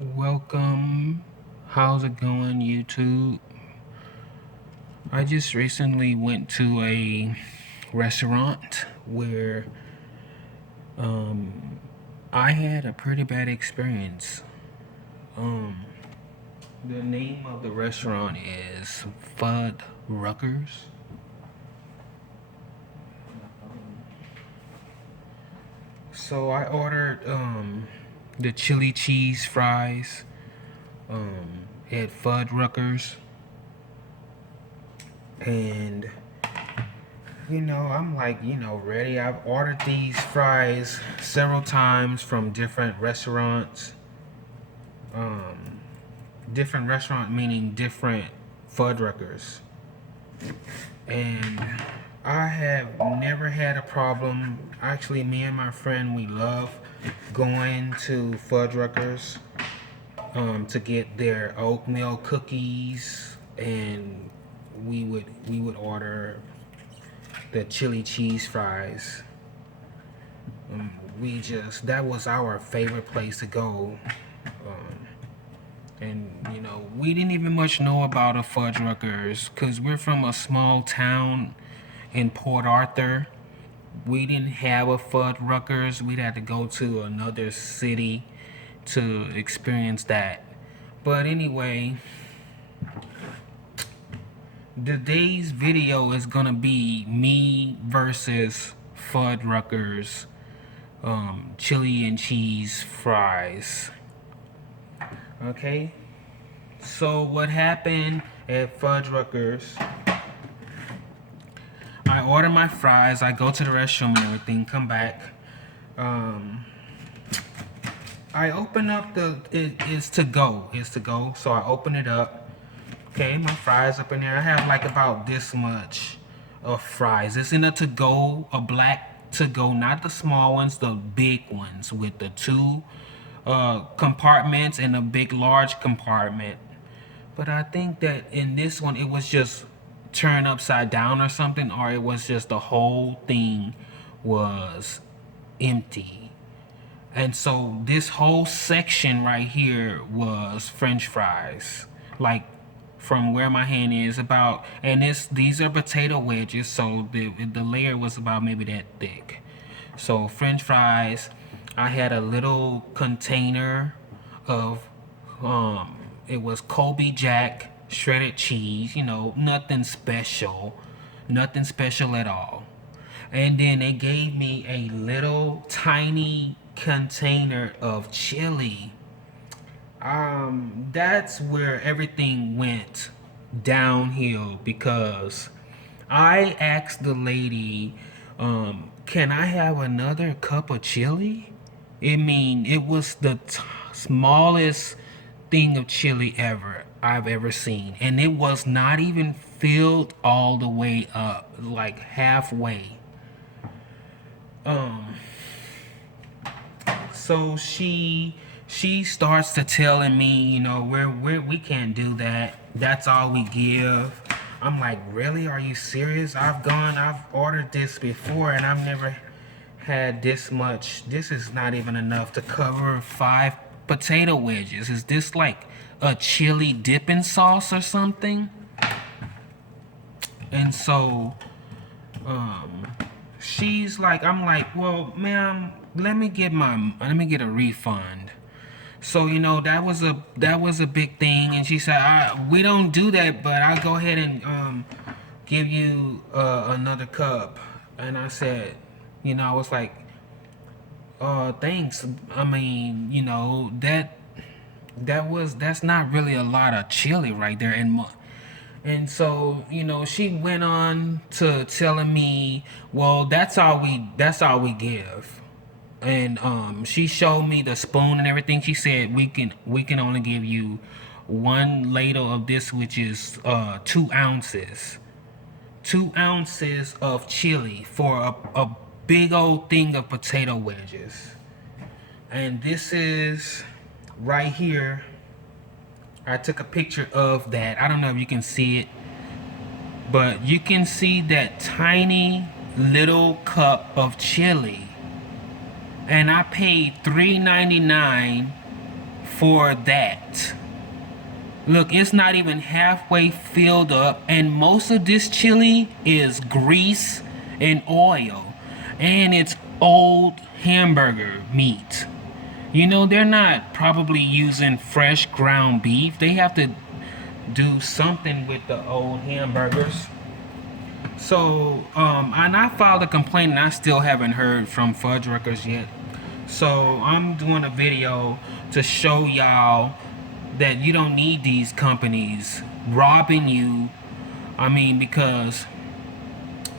Welcome. How's it going, YouTube? I just recently went to a restaurant where um, I had a pretty bad experience. Um, the name of the restaurant is Fuddruckers. So I ordered the chili cheese fries at Fuddruckers, and I'm like, ready. I've ordered these fries several times from different restaurants. Um, Different restaurant meaning different Fuddruckers. And I have never had a problem. Actually, me and my friend, we love going to Fuddruckers to get their oatmeal cookies, and we would order the chili cheese fries. We just that was our favorite place to go. And we didn't even much know about the Fuddruckers because we're from a small town in Port Arthur. We didn't have a Fuddruckers. We'd have to go to another city to experience that. But anyway, today's video is gonna be me versus Fuddruckers chili and cheese fries. Okay, so what happened at Fuddruckers? I order my fries. I go to the restroom and everything. Come back. Um, I open up it's to go. It's to go. So I open it up. Okay, my fries up in there. I have like about this much of fries. It's in a to go, a black to go, not the small ones, the big ones with the two compartments and a big large compartment. But I think that in this one it was just turned upside down or something, or it was just the whole thing was empty. And so this whole section right here was French fries, like from where my hand is about, and these are potato wedges, so the layer was about maybe that thick. So French fries, I had a little container of it was Colby Jack shredded cheese, nothing special at all. And then they gave me a little tiny container of chili. That's where everything went downhill because I asked the lady, can I have another cup of chili? It was the smallest thing of chili I've ever seen, and it was not even filled all the way up, like halfway. Um, so she starts to telling me, we can't do that. That's all we give. I'm like, really? Are you serious? I've ordered this before, and I've never had this much. This is not even enough to cover 5 potato wedges. Is this like a chili dipping sauce or something? And so, um, she's like, I'm like, well, ma'am, let me get a refund. So that was a big thing, and she said, we don't do that, but I'll go ahead and give you another cup. And I said, I was like, thanks. I mean, that's not really a lot of chili right there, and so she went on to telling me, well, that's all we give. And she showed me the spoon and everything. She said we can only give you one ladle of this, which is 2 ounces, 2 ounces of chili for a big old thing of potato wedges. And this is right here. I took a picture of that. I don't know if you can see it, but you can see that tiny little cup of chili. And I paid $3.99 for that. Look, it's not even halfway filled up, and most of this chili is grease and oil, and it's old hamburger meat. You know, they're not probably using fresh ground beef. They have to do something with the old hamburgers. So, and I filed a complaint, and I still haven't heard from Fuddruckers yet. So, I'm doing a video to show y'all that you don't need these companies robbing you. I mean, because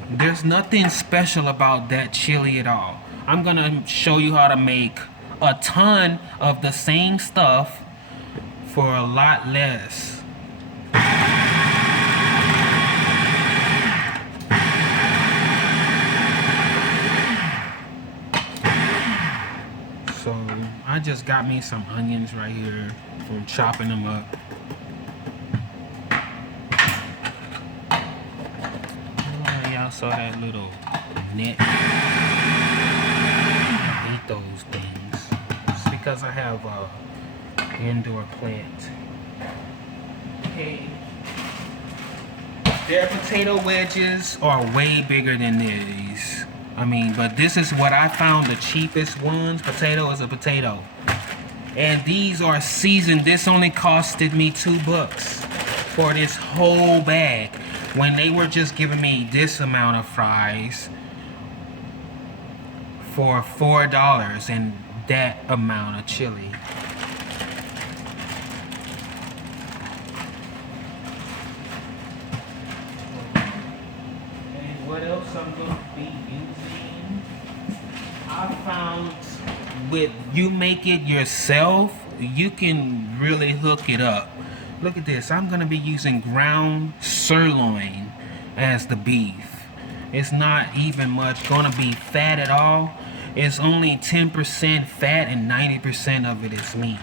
there's nothing special about that chili at all. I'm gonna show you how to make a ton of the same stuff for a lot less. So I just got me some onions right here from chopping them up. Oh, y'all saw that little net. I hate those things. It's because I have a indoor plant. Okay. Their potato wedges are way bigger than these. I mean, but this is what I found the cheapest ones. Potato is a potato. And these are seasoned. This only costed me $2 for this whole bag, when they were just giving me this amount of fries for $4 and that amount of chili. And what else I'm going to be using? I found with you make it yourself, you can really hook it up. Look at this. I'm going to be using ground sirloin as the beef. It's not even much going to be fat at all. It's only 10% fat and 90% of it is meat.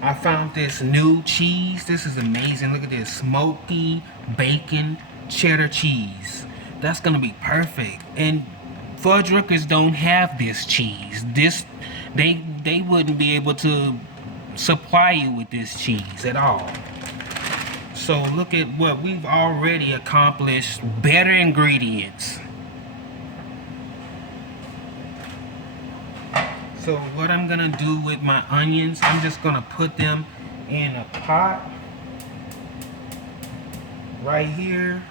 I found this new cheese. This is amazing. Look at this. Smoky bacon cheddar cheese. That's going to be perfect. And Fuddruckers don't have this cheese. They wouldn't be able to supply you with this cheese at all. So look at what we've already accomplished. Better ingredients. So what I'm gonna do with my onions, I'm just gonna put them in a pot right here.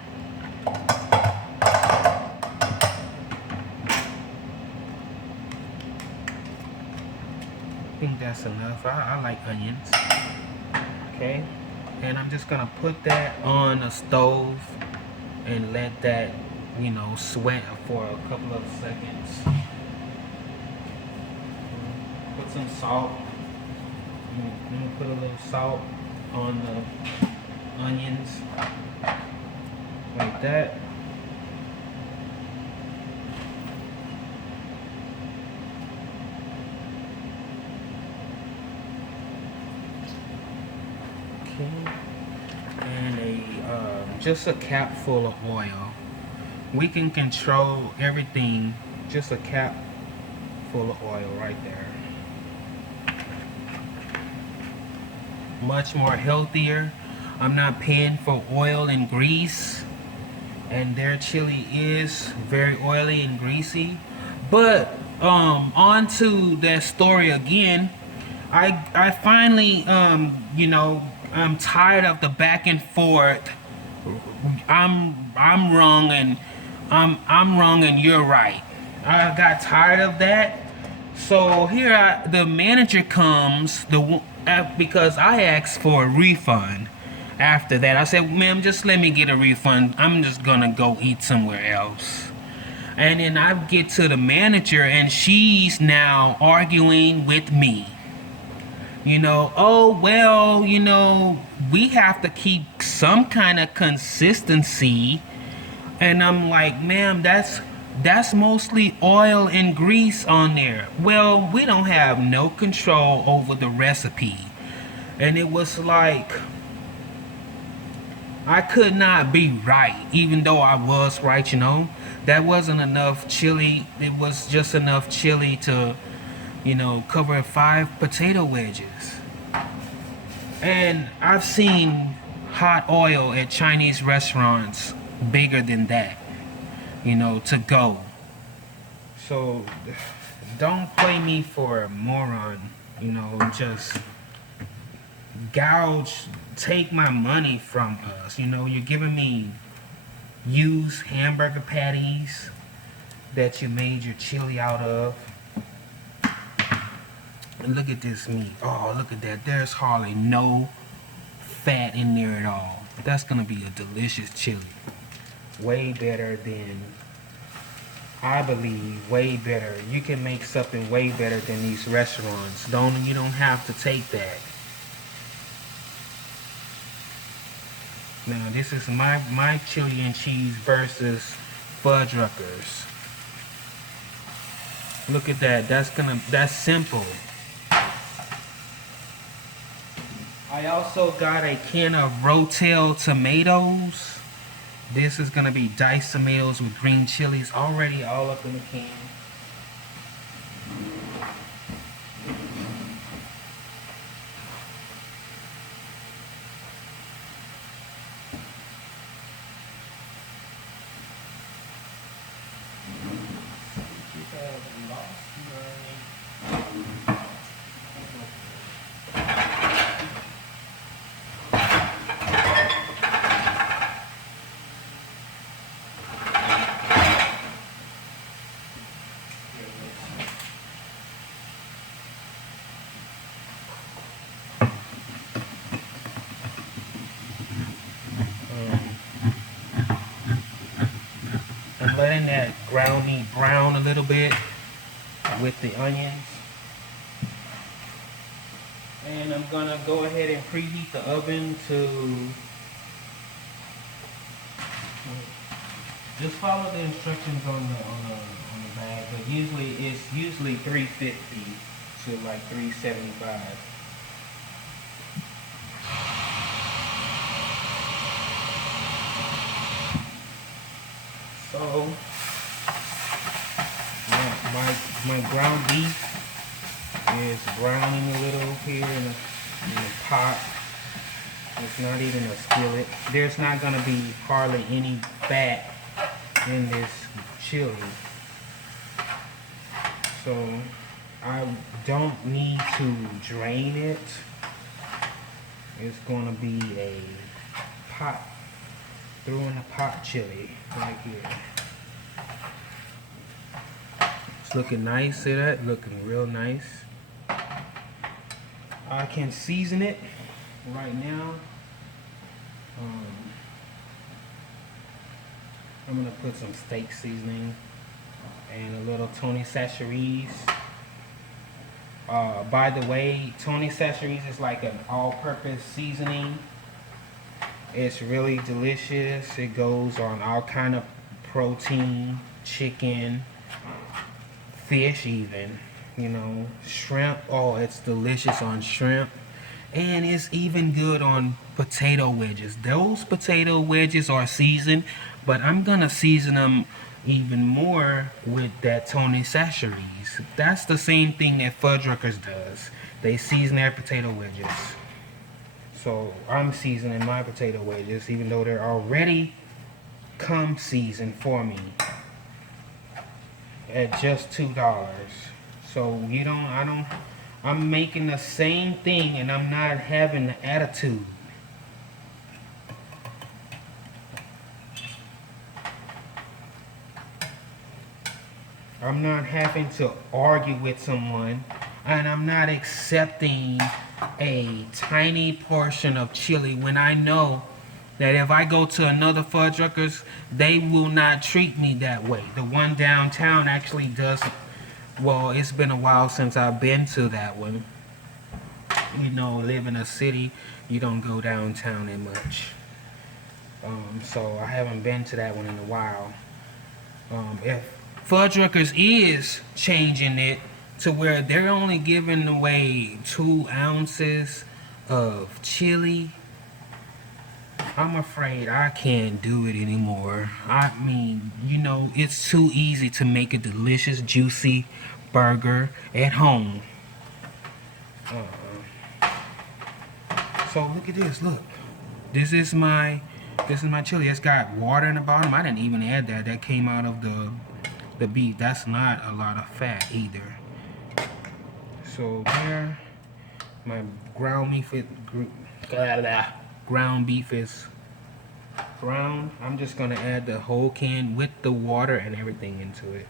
I think that's enough. I like onions. Okay, and I'm just gonna put that on a stove and let that, you know, sweat for a couple of seconds. Put some salt. Let me put a little salt on the onions like that. And just a cap full of oil. We can control everything. Just a cap full of oil right there. Much more healthier. I'm not paying for oil and grease, and their chili is very oily and greasy. But on to that story again. I finally you know, I'm tired of the back and forth. I'm wrong and I'm wrong and you're right. I got tired of that. So here the manager comes because I asked for a refund. After that, I said, ma'am, just let me get a refund. I'm just gonna go eat somewhere else. And then I get to the manager and she's now arguing with me. You know, oh, well, you know, we have to keep some kind of consistency. And I'm like, ma'am, that's mostly oil and grease on there. Well, we don't have no control over the recipe. And it was like, I could not be right, even though I was right, you know. That wasn't enough chili. It was just enough chili to, you know, cover 5 potato wedges. And I've seen hot oil at Chinese restaurants bigger than that, you know, to go. So don't play me for a moron, you know, just gouge, take my money from us. You know, you're giving me used hamburger patties that you made your chili out of. And look at this meat. Oh, look at that. There's hardly no fat in there at all. That's gonna be a delicious chili. Way better than, I believe, way better. You can make something way better than these restaurants. You don't have to take that. Now this is my chili and cheese versus Fuddruckers. Look at that. That's simple. I also got a can of Rotel tomatoes. This is gonna be diced tomatoes with green chilies already all up in the can. I'm letting that ground meat brown a little bit with the onions. And I'm gonna go ahead and preheat the oven to, just follow the instructions on the bag, but it's usually 350 to like 375. So my ground beef is browning a little here in the pot. It's not even a skillet. There's not gonna be hardly any fat in this chili, so I don't need to drain it. It's gonna be a pot, throw in a pot chili right here. It's looking nice. See that? Looking real nice. I can season it right now. I'm gonna put some steak seasoning and a little Tony Chachere's. By the way, Tony Chachere's is like an all-purpose seasoning. It's really delicious. It goes on all kind of protein, chicken, fish even, you know, shrimp. Oh, it's delicious on shrimp. And it's even good on potato wedges. Those potato wedges are seasoned, but I'm gonna season them even more with that Tony Chachere's. That's the same thing that Fuddruckers does. They season their potato wedges. So I'm seasoning my potato wedges, even though they're already come seasoned for me at just $2. So I'm making the same thing and I'm not having the attitude. I'm not having to argue with someone, and I'm not accepting a tiny portion of chili when I know that if I go to another Fuddruckers, they will not treat me that way. The one downtown actually does. Well, it's been a while since I've been to that one. You know, live in a city, you don't go downtown that much. So I haven't been to that one in a while. If Fuddruckers is changing it to where they're only giving away 2 ounces of chili, I'm afraid I can't do it anymore. I mean, you know, it's too easy to make a delicious, juicy burger at home. So look at this. Look, this is my chili. It's got water in the bottom. I didn't even add that. That came out of the beef. That's not a lot of fat either. So there, my ground beef is brown. I'm just gonna add the whole can with the water and everything into it.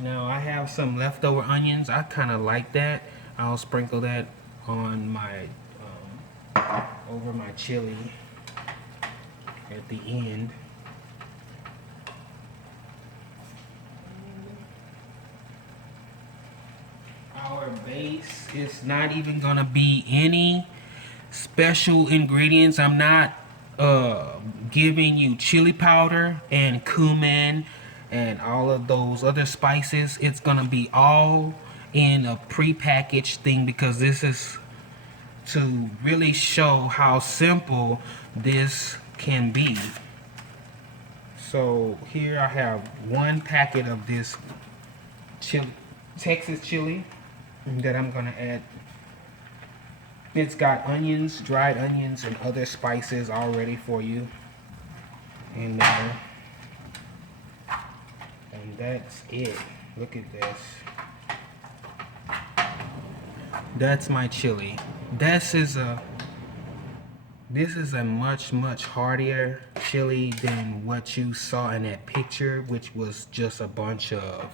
Now I have some leftover onions. I kind of like that. I'll sprinkle that on my over my chili at the end. Our base is not even gonna be any special ingredients. I'm not giving you chili powder and cumin and all of those other spices. It's gonna be all in a pre-packaged thing because this is to really show how simple this can be. So here I have one packet of this chili, Texas chili, that I'm gonna add. It's got onions, dried onions, and other spices all ready for you in there. And that's it. Look at this. That's my chili. This is a much heartier chili than what you saw in that picture, which was just a bunch of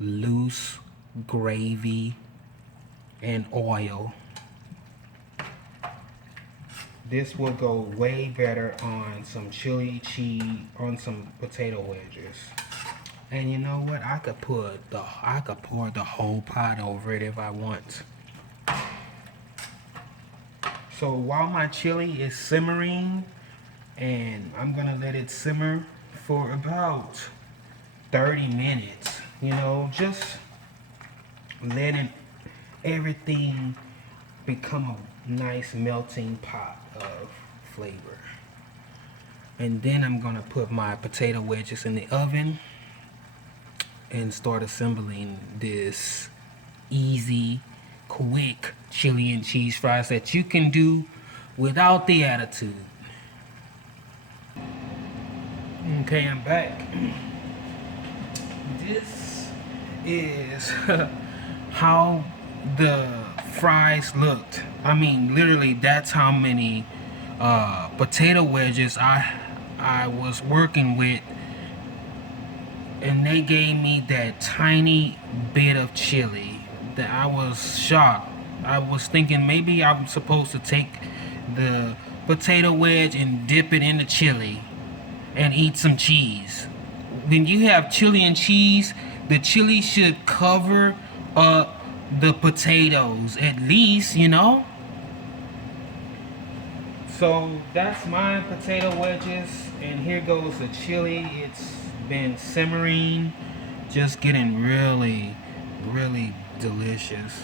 loose gravy and oil. This will go way better on some chili cheese, on some potato wedges. And you know what? I could pour the whole pot over it if I want. So while my chili is simmering, and I'm gonna let it simmer for about 30 minutes, you know, just letting everything become a nice melting pot of flavor. And then I'm gonna put my potato wedges in the oven and start assembling this easy, quick chili and cheese fries that you can do without the attitude. Okay, I'm back. This is how the fries looked. I mean, literally, that's how many potato wedges I was working with, and they gave me that tiny bit of chili that I was shocked. I was thinking maybe I'm supposed to take the potato wedge and dip it in the chili and eat some cheese. When you have chili and cheese, the chili should cover up the potatoes at least, you know. So that's my potato wedges, and here goes the chili. It's been simmering, just getting really delicious.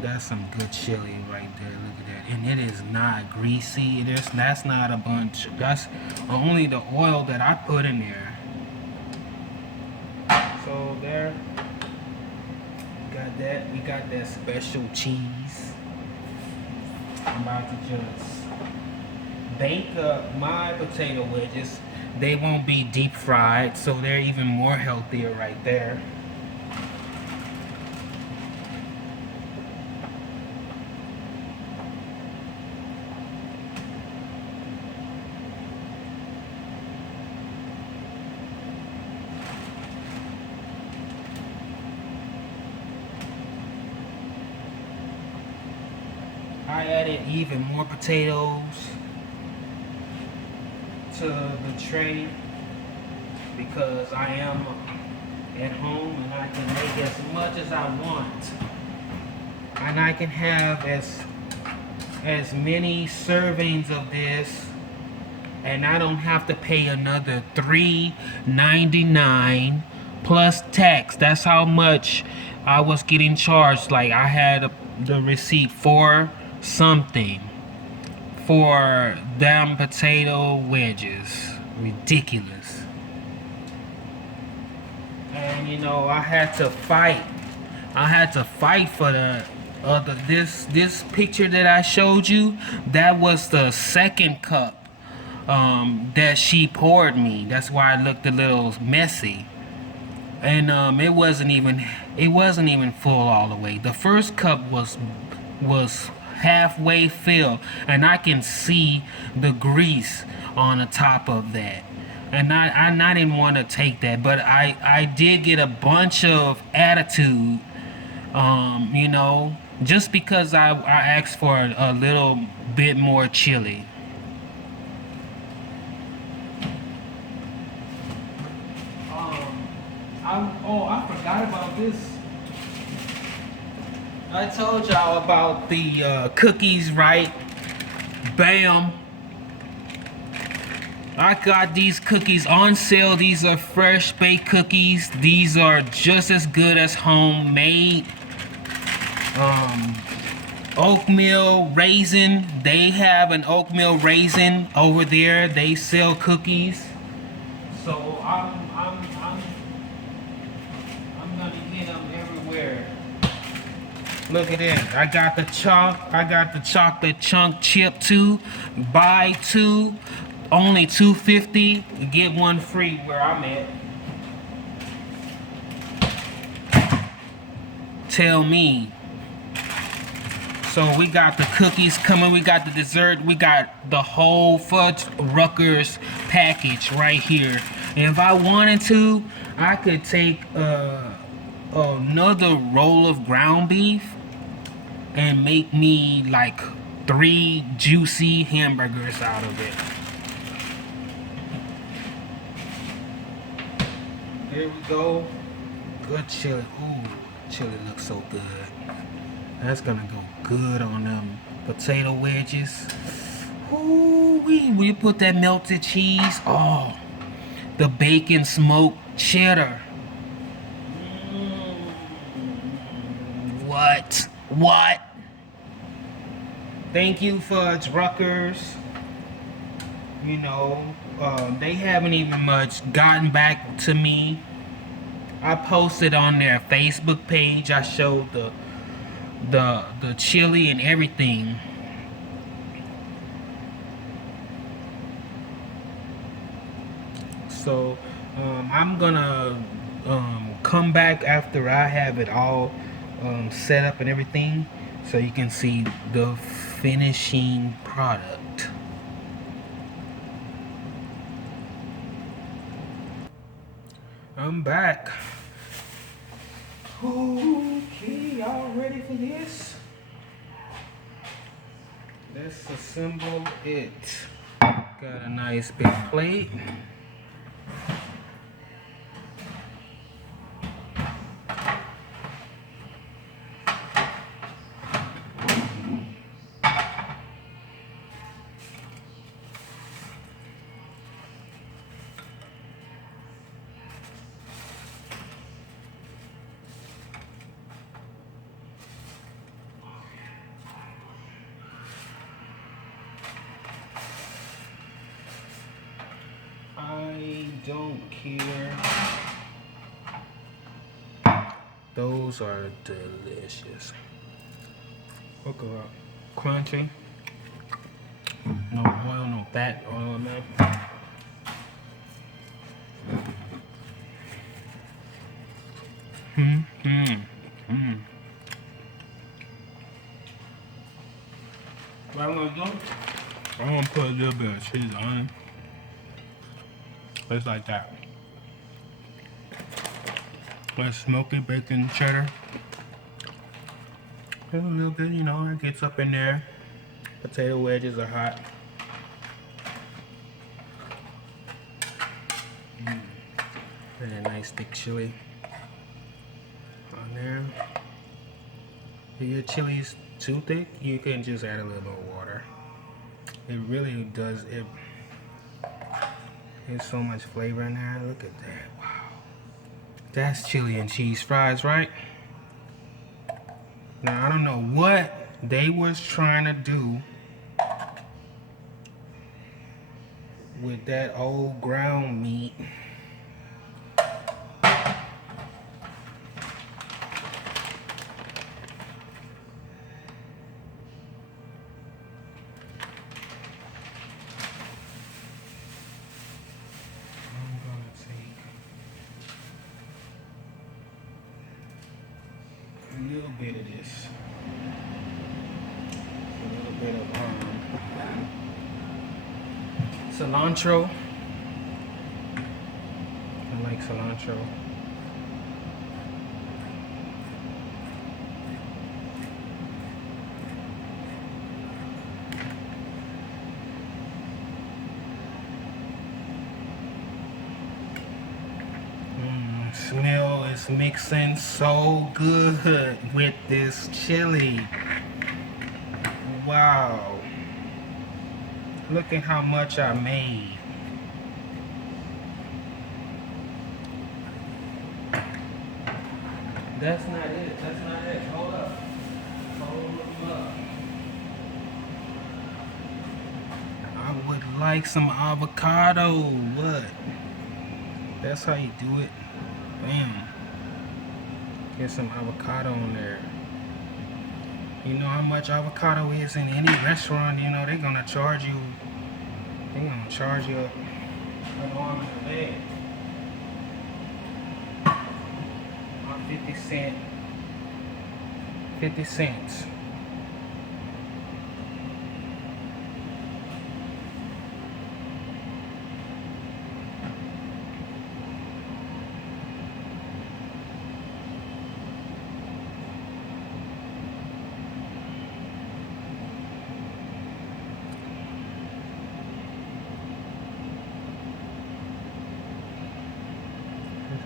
That's some good chili right there. Look at that. And it is not greasy. That's not a bunch. That's only the oil that I put in there. So there, got that. We got that special cheese. I'm about to just bake up my potato wedges. They won't be deep fried, so they're even more healthier right there. I added even more potatoes to the tray because I am at home and I can make as much as I want, and I can have as many servings of this, and I don't have to pay another $3.99 plus tax. That's how much I was getting charged. Like, I had the receipt for something for damn potato wedges. Ridiculous. And you know, I had to fight. I had to fight for the this picture that I showed you. That was the second cup that she poured me. That's why it looked a little messy. And it wasn't even full all the way. The first cup was halfway filled, and I can see the grease on the top of that. And I didn't want to take that, but I did get a bunch of attitude, you know, just because I asked for a little bit more chili. I forgot about this. I told y'all about the cookies, right? Bam. I got these cookies on sale. These are fresh baked cookies. These are just as good as homemade. Oatmeal raisin. They have an oatmeal raisin over there. They sell cookies. So I'm gonna get them everywhere. Look at that. I got the chocolate chunk chip too. Buy two, only $2.50. Get one free where I'm at. Tell me. So we got the cookies coming, we got the dessert, we got the whole Fuddruckers package right here. And if I wanted to, I could take another roll of ground beef and make me like 3 juicy hamburgers out of it. There we go. Good chili. Ooh, chili looks so good. That's gonna go good on them potato wedges. Ooh, we put that melted cheese. Oh, the bacon smoked cheddar. What? Thank you, Fuddruckers. You know, they haven't even much gotten back to me. I posted on their Facebook page. I showed the chili and everything. So I'm gonna come back after I have it all set up and everything, so you can see the finishing product. I'm back. Okay, y'all ready for this? Let's assemble it. Got a nice big plate. I don't care. Those are delicious. Look up. Crunchy. No oil, no fat oil in there. What I'm gonna do, I'm gonna put a little bit of cheese on it. Just like that. Like smoky bacon cheddar. Just a little bit, you know, it gets up in there. Potato wedges are hot. And a nice thick chili on there. If your chili's too thick, you can just add a little bit of water. It really does it. There's so much flavor in there. Look at that. Wow. That's chili and cheese fries, right? Now, I don't know what they was trying to do with that old ground meat. I'm gonna take a little bit of this. A little bit of cilantro. I like cilantro. Smell is mixing so good with this chili. Wow. Look at how much I made. That's not it. That's not it. Hold up. Hold up. I would like some avocado. What? That's how you do it. Bam. Get some avocado on there. You know how much avocado is in any restaurant, you know, they're gonna charge you. They're gonna charge you an arm and a leg. 50 cents. 50 cents.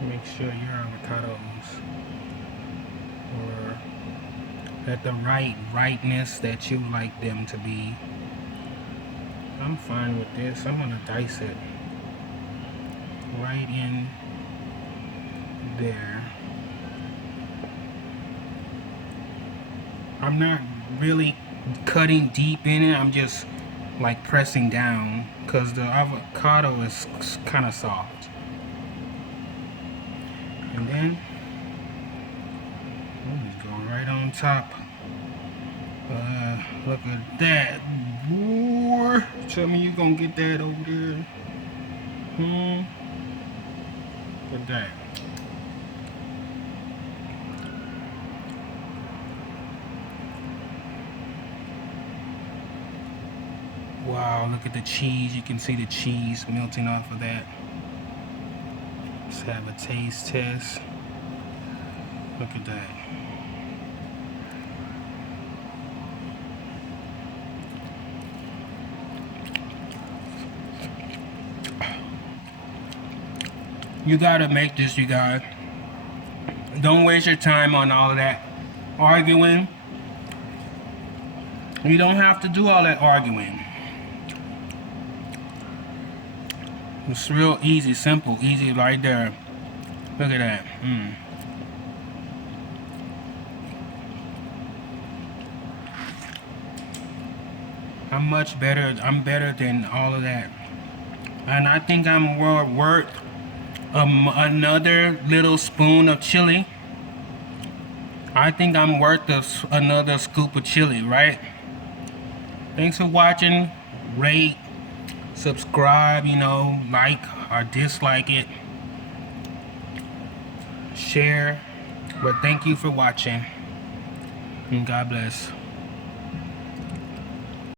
Make sure your avocados are at the rightness that you like them to be. I'm fine with this. I'm gonna dice it right in there. I'm not really cutting deep in it. I'm just like pressing down because the avocado is kind of soft. And then go right on top. Look at that. Boy, tell me you gonna get that over there. Look at that. Wow, look at the cheese. You can see the cheese melting off of that. Let's have a taste test. Look at that. You gotta make this, you guys. Don't waste your time on all of that arguing. You don't have to do all that arguing. It's real easy, simple, easy right there. Look at that. I'm much better. I'm better than all of that. And I think I'm worth another little spoon of chili. I think I'm worth another scoop of chili, right? Thanks for watching. Rate, subscribe, you know, like or dislike it. Share. But thank you for watching. And God bless.